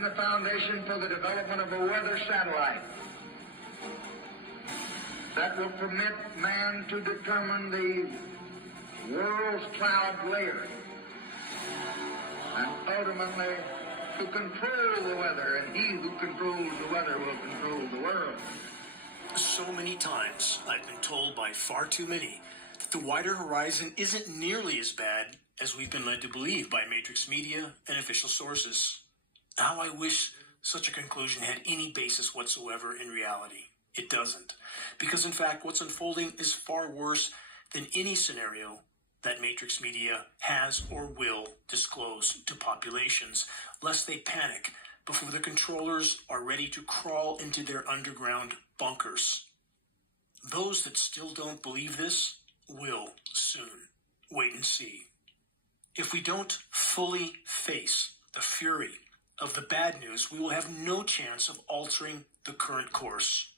establishing the foundation for the development of a weather satellite that will permit man to determine the world's cloud layer and ultimately to control the weather, and he who controls the weather will control the world. So many times I've been told by far too many that the wider horizon isn't nearly as bad as we've been led to believe by Matrix media and official sources. How I wish such a conclusion had any basis whatsoever in reality. It doesn't. Because in fact, what's unfolding is far worse than any scenario that Matrix media has or will disclose to populations, lest they panic before the controllers are ready to crawl into their underground bunkers. Those that still don't believe this will soon. Wait and see. If we don't fully face the fury of the bad news, we will have no chance of altering the current course,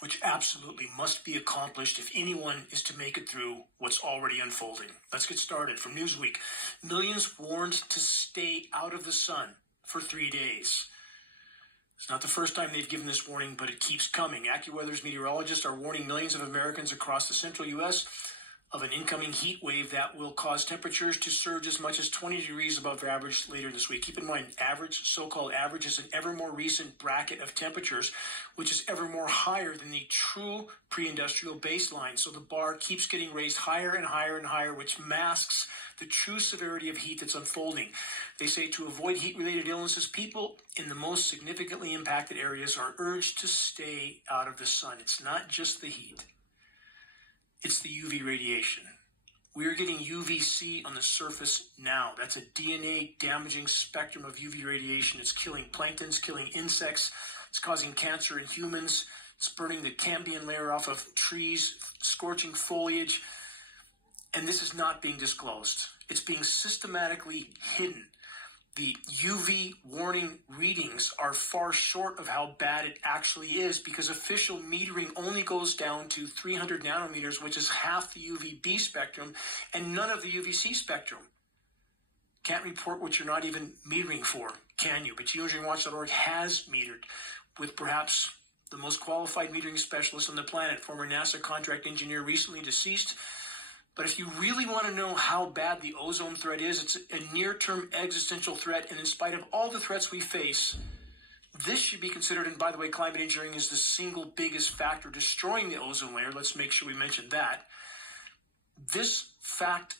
which absolutely must be accomplished if anyone is to make it through what's already unfolding. Let's get started. From Newsweek, millions warned to stay out of the sun for 3 days. It's not the first time they've given this warning, but it keeps coming. AccuWeather's meteorologists are warning millions of Americans across the central U.S. of an incoming heat wave that will cause temperatures to surge as much as 20 degrees above average later this week. Keep in mind, average, so-called average, is an ever more recent bracket of temperatures, which is ever more higher than the true pre-industrial baseline. So the bar keeps getting raised higher and higher and higher, which masks the true severity of heat that's unfolding. They say to avoid heat-related illnesses, people in the most significantly impacted areas are urged to stay out of the sun. It's not just the heat. It's the UV radiation. We are getting UVC on the surface now. That's a DNA-damaging spectrum of UV radiation. It's killing plankton, it's killing insects, it's causing cancer in humans, it's burning the cambium layer off of trees, scorching foliage, and this is not being disclosed. It's being systematically hidden. The UV warning readings are far short of how bad it actually is because official metering only goes down to 300 nanometers, which is half the UVB spectrum and none of the UVC spectrum. Can't report what you're not even metering for, can you? But geoengineeringwatch.org has metered with perhaps the most qualified metering specialist on the planet, former NASA contract engineer recently deceased. But if you really want to know how bad the ozone threat is, it's a near-term existential threat. And in spite of all the threats we face, this should be considered. And by the way, climate engineering is the single biggest factor destroying the ozone layer. Let's make sure we mention that. This factor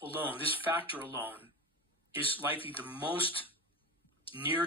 alone, is likely the most near